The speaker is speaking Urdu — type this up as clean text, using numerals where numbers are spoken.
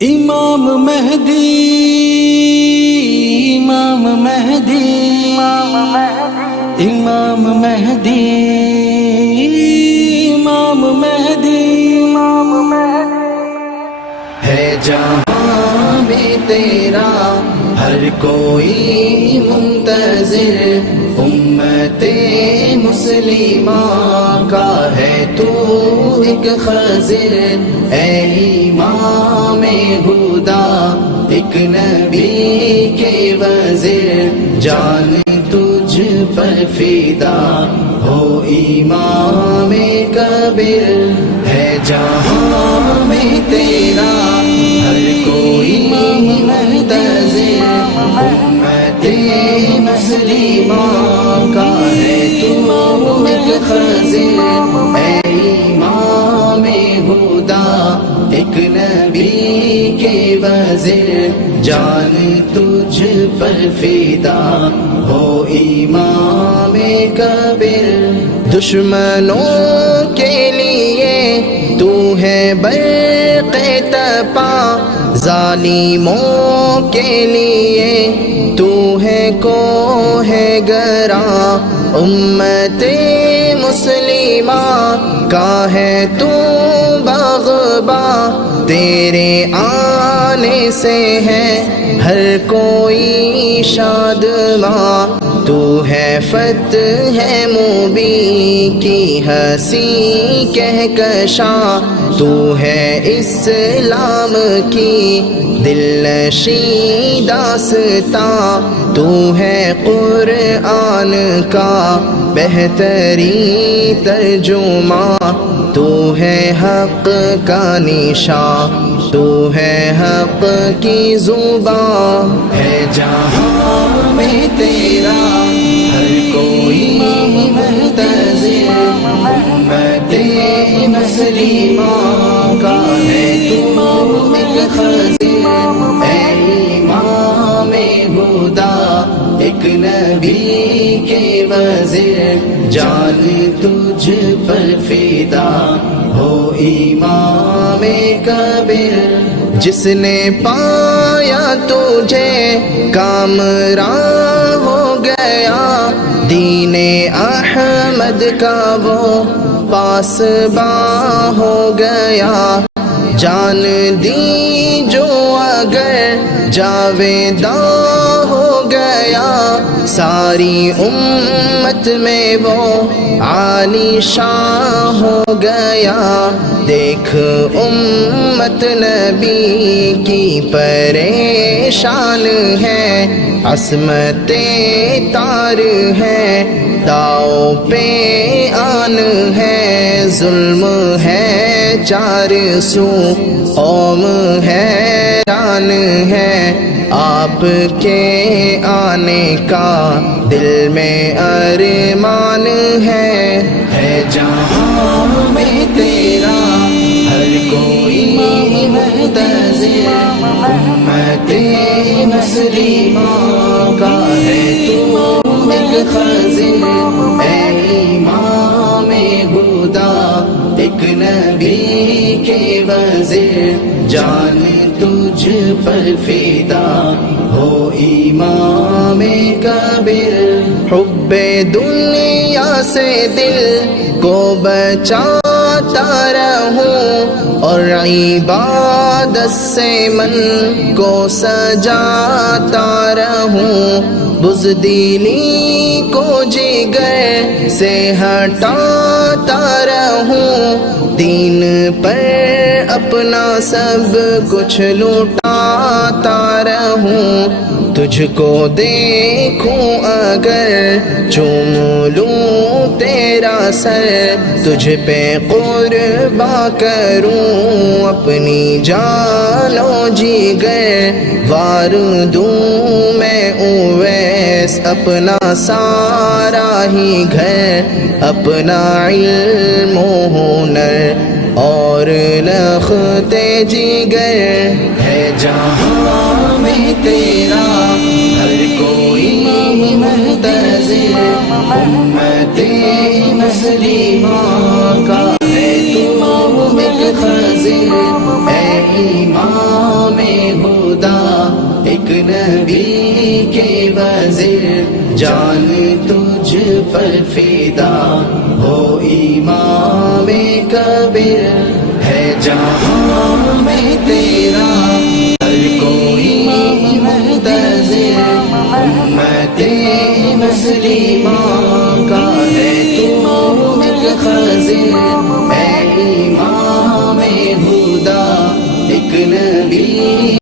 امام مہدی امام مہدی امام مہدی امام مہدی ہے جہاں میں تیرا ہر کوئی منتظر، امت مسلمہ کا ہے تو ایک خضر، اے امام ہدا ایک نبی کے وزیر، جان تجھ پر فدا ہو امام کبیر، ہے جہاں میں تیرا ہر کوئی منتظر، امت مسلمہ کا ہے تو ایک خضر، اے امام ہدا ایک نبی کے وزیر، جان تجھ پر فدا ہو امام کبیر، دشمنوں کے لیے تو ہے برق تپا، ظالموں کے لیے تو ہے کوہ گراں، امت مسلمہ کا ہے تو باغباں، تیرے آنے سے ہے ہر کوئی شادماں، تو ہے فتح ہے مبین کی ہنسی کہکشاں، تو ہے اسلام کی دلنشین داستاں، تو ہے قرآن کا بہترین ترجمہ، تو ہے حق کا نشاں، تو ہے حق کی زبان، ہے جہاں میں تیرا ہر کوئی منتظر، امت مسلمہ کا ہے تو ایک خضر، اے امام ہدا ایک نبی کے وزیر، جان تجھ پر فدا ہو امام کبیر، جس نے پایا تجھے کامراں ہو گیا، دین احمد کا وہ پاسباں ہو گیا، جان دی جو اگر جاویداں ہو گیا، ساری امت میں وہ عالی شان ہو گیا، دیکھ امت نبی کی پریشان ہے، عصمت تار ہے داؤ پہ آن ہے، ظلم ہے چار سو قوم حیران ہے، آپ کے آنے کا دل میں ارمان ہے جہاں میں تیرا ہر کوئی منتظر، امت مسلمہ کا ہے تو ایک خضر، اے امام ہدا ایک نبی کے وزیر، جان تجھ پر فدا ہو امام کبیر، حب دنیا سے دل کو بچاتا رہوں، اور عبادت سے من کو سجاتا رہوں، بزدلی کو جگر سے ہٹاتا رہوں، دین پر اپنا سب کچھ لوٹاتا رہوں، تجھ کو دیکھوں اگر چوم لوں تیرا سر، تجھ پہ قرباں کروں اپنی جان و جگر، وار دوں میں اویس اپنا سارا ہی گھر، اپنا علم و ہنر اور لخت جگر، ہے جہاں میں تیرا ہر کوئی منتظر، امت مسلمہ کا ہے تو ایک خضر، اے امام جان تجھ پر فدا ہو امام کبیر ہے جہاں میں تیرا ہر کوئی منتظر امت مسلمہ کا ہے تو ایک خضر اے امام ہدا ایک نبی